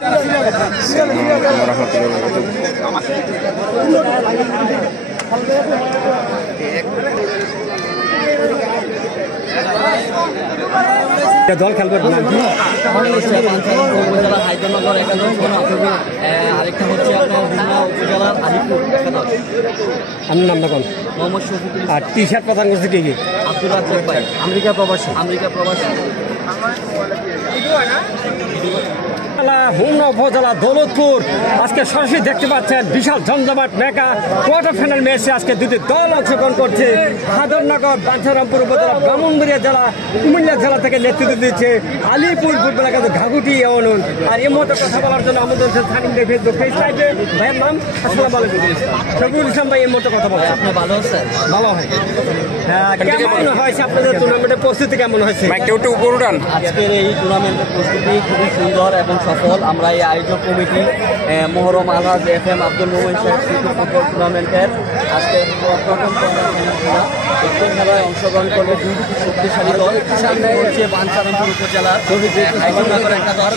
দল খেলবে উপজেলা হায়দ্রাবাদ একাদশ, আরেকটা হচ্ছে আপনার খুলনা উপজেলার আলিপুর একাদশ। আপনার নামটা কোন? মোহাম্মদ শফিকুল। আর টি শার্ট প্রদান করছে কে কি? আব্দুল রাজ্জাক ভাই, আমেরিকা প্রবাসী। হোমনা উপজেলা দৌলতপুর আজকে সরাসরি দেখতে পাচ্ছেন বিশাল জমজমাট মেগা কোয়ার্টার ফাইনাল ম্যাচে আজকে দুটি দল অংশগ্রহণ করছে। হাদরনগর, বাঞ্ছারামপুর উপজেলা, ব্রাহ্মণবাড়িয়া জেলা, কুমিল্লা জেলা থেকে নেতৃত্ব দিচ্ছে আলিপুর ফুটবল একাদশ ঘাগুটি এমন। আর এই মুহূর্তে কথা বলার জন্য আমাদের সাকিব ফেসবুক পেজ লাইভে ভাইয়ের নাম আসসালামু আলাইকুম শফিকুল ইসলাম ভাই এই মুহূর্তে কথা বলছে। আপনি ভালো আছেন? ভালো হয়। কেমন হয়েছে আপনাদের টুর্নামেন্টের প্রস্তুতি কেমন হয়েছে? আজকের এই টুর্নামেন্টের প্রস্তুতি খুবই সুন্দর এবং সফল। আমরা এই আয়োজক কমিটি মোহরম আলহাজ FM আব্দুল মোমেন সাহেব ফুটবল টুর্নামেন্টের আজকে প্রথম খেলায় অংশগ্রহণ করবে দুটি শক্তিশালী দল। সামনে হচ্ছে বাঞ্ছারামপুর উপজেলার হায়দ্রাবাদ একাদশ,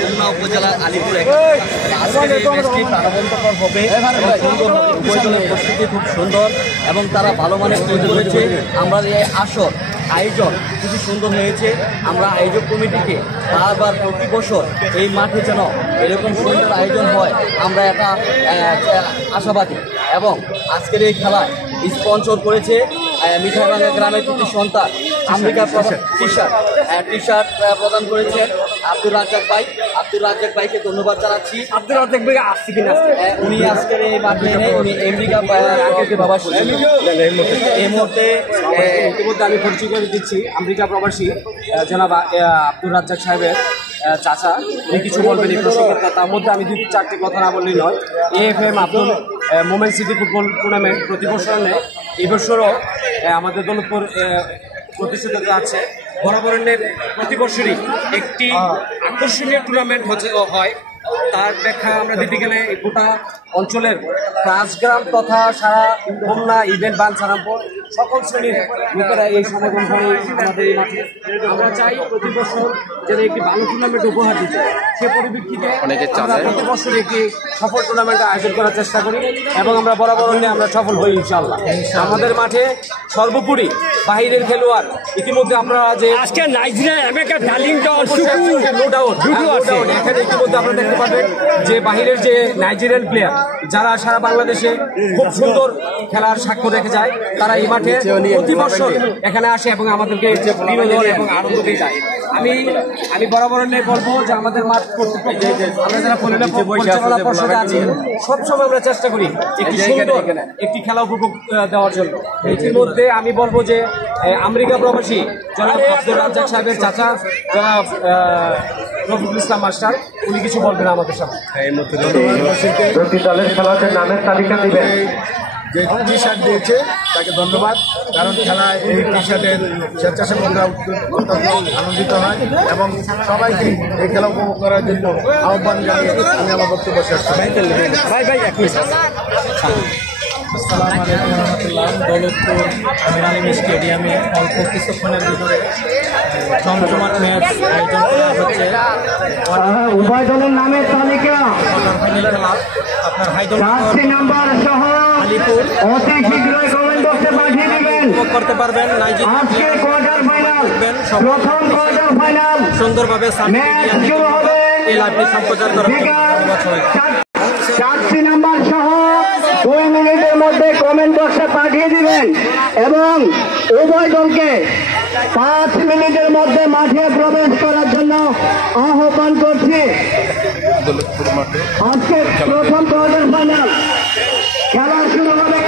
খুলনা উপজেলার আলিপুর একাদশ। আজকের এই ম্যাচটি প্রাণবন্তকর হবে এবং সুন্দর হবে। উভয় দলের প্রস্তুতি খুব সুন্দর এবং তারা ভালো মানের তৈরি করেছে। আমরা এই আসর আয়োজন খুবই সুন্দর হয়েছে। আমরা আয়োজক কমিটিকে বারবার প্রতি বছর এই মাঠে যেন এরকম সুন্দর আয়োজন হয় আমরা এটা আশাবাদী। এবং আজকের এই খেলায় স্পন্সর করেছে মিঠাইবাঙ্গা গ্রামের দুটি সন্তান আমেরিকা টি শার্ট প্রদান করেছেন আব্দুল রাজ্জাক ভাই। আব্দুল রাজ্জাক ভাইকে ধন্যবাদ জানাচ্ছি। আব্দুল রাজ্জাক ভাই আসছে কিনা? উনি আজকের এই মাঠে উনি আমেরিকা আঙ্কেলকে প্রবাসী। এই মুহূর্তে ইতিমধ্যে আমি পরিচয় করে দিচ্ছি আমেরিকা প্রবাসী জনাব আব্দুল রাজ্জাক সাহেবের চাচা। উনি কিছু বলবেন এই প্রসঙ্গে। তার মধ্যে আমি 2-4টি কথা না বললেই নয়। AFM Abdul Momen city football tournament প্রতি বছর নেয়। এই বছরও আমাদের দৌলতপুর প্রতিষ্ঠিত আছে। বরাবরের প্রতি বছরই একটি আকর্ষণীয় টুর্নামেন্ট হয়। তার ব্যাখ্যা আমরা দিতে গেলে গোটা অঞ্চলের রাজগ্রাম তথা সারা হোমনা ইভেন্ট বাঞ্ছারামপুর সকল শ্রেণীর লোকেরা এই সমাগম করে আমাদের এই মাঠে। আমরা চাই প্রতি বছর যেন একটি ভালো টুর্নামেন্ট উপহার দিতে। সে পরিপ্রেক্ষিতে আমরা প্রতি বছর একটি সফল টুর্নামেন্টের আয়োজন করার চেষ্টা করি এবং আমরা বরাবর আমরা সফল হই ইনশাআল্লাহ। আমাদের মাঠে সর্বোপরি বাহিরের খেলোয়াড় ইতিমধ্যে আপনারা যে আজকে Nigeria America Darlington no doubt এখানে ইতিমধ্যে আপনারা দেখতে পাবেন যে বাহিরের যে নাইজেরিয়ান প্লেয়ার যারা সারা বাংলাদেশে খুব সুন্দর খেলার সাক্ষ্য রেখে যায়, তারা এই মাঠে প্রতি বছর এখানে আসে এবং আমাদেরকে বিনোদন এবং আনন্দ দিয়ে যায়। আমি বরাবর বলবো যে আমাদের মাঠ আমরা যারা পরিচালনা পর্ষদে আছি সবসময় আমরা চেষ্টা করি একটি সুন্দর একটি খেলা উপভোগ দেওয়ার জন্য। ইতিমধ্যে আমি বলবো যে আমেরিকা প্রবাসী জনাব আব্দুল রাজ্জাক সাহেবের চাচা জনাব রফিকুল ইসলাম মাস্টার উনি কিছু বলবেন আমাদের সাথে। দলের খেলোয়াড়দের নামের তালিকা দিবেন। যে টি শার্ট দিয়েছে তাকে ধন্যবাদ, কারণ খেলায় এই টি শার্টের স্বেচ্ছাসেবকরা অত্যন্ত আনন্দিত হয় এবং সবাইকে এই খেলা উপভোগ করার জন্য আহ্বান জানিয়ে আমি আমার বক্তব্য শেষ করি। আসসালামু আলাইকুম রহমতুল্লাহ। দৌলতপুর মিরালিম স্টেডিয়ামে অল্প কিছুক্ষণের ভিতরে জমজমাট ম্যাচ আয়োজন করা হচ্ছে। উভয় দলের নামের তালিকা খেলা আপনার হায়দ্রাবাদ আলিপুর অতি শীঘ্রই কমেন্ট বক্সে পাঠিয়ে দিবেন। করতে পারবেন। আজকে কোয়ার্টার ফাইনাল, প্রথম কোয়ার্টার ফাইনাল সুন্দরভাবে এই লাইভটি সম্প্রচার করা 4টি নাম্বার সহ 2 মিনিটের মধ্যে কমেন্ট বক্সে পাঠিয়ে দিবেন এবং উভয় দলকে 5 মিনিটের মধ্যে মাঠে প্রবেশ করার জন্য আহ্বান করছি। আজকে প্রথম কোয়ার্টার ফাইনাল খেলা শুরু হবে।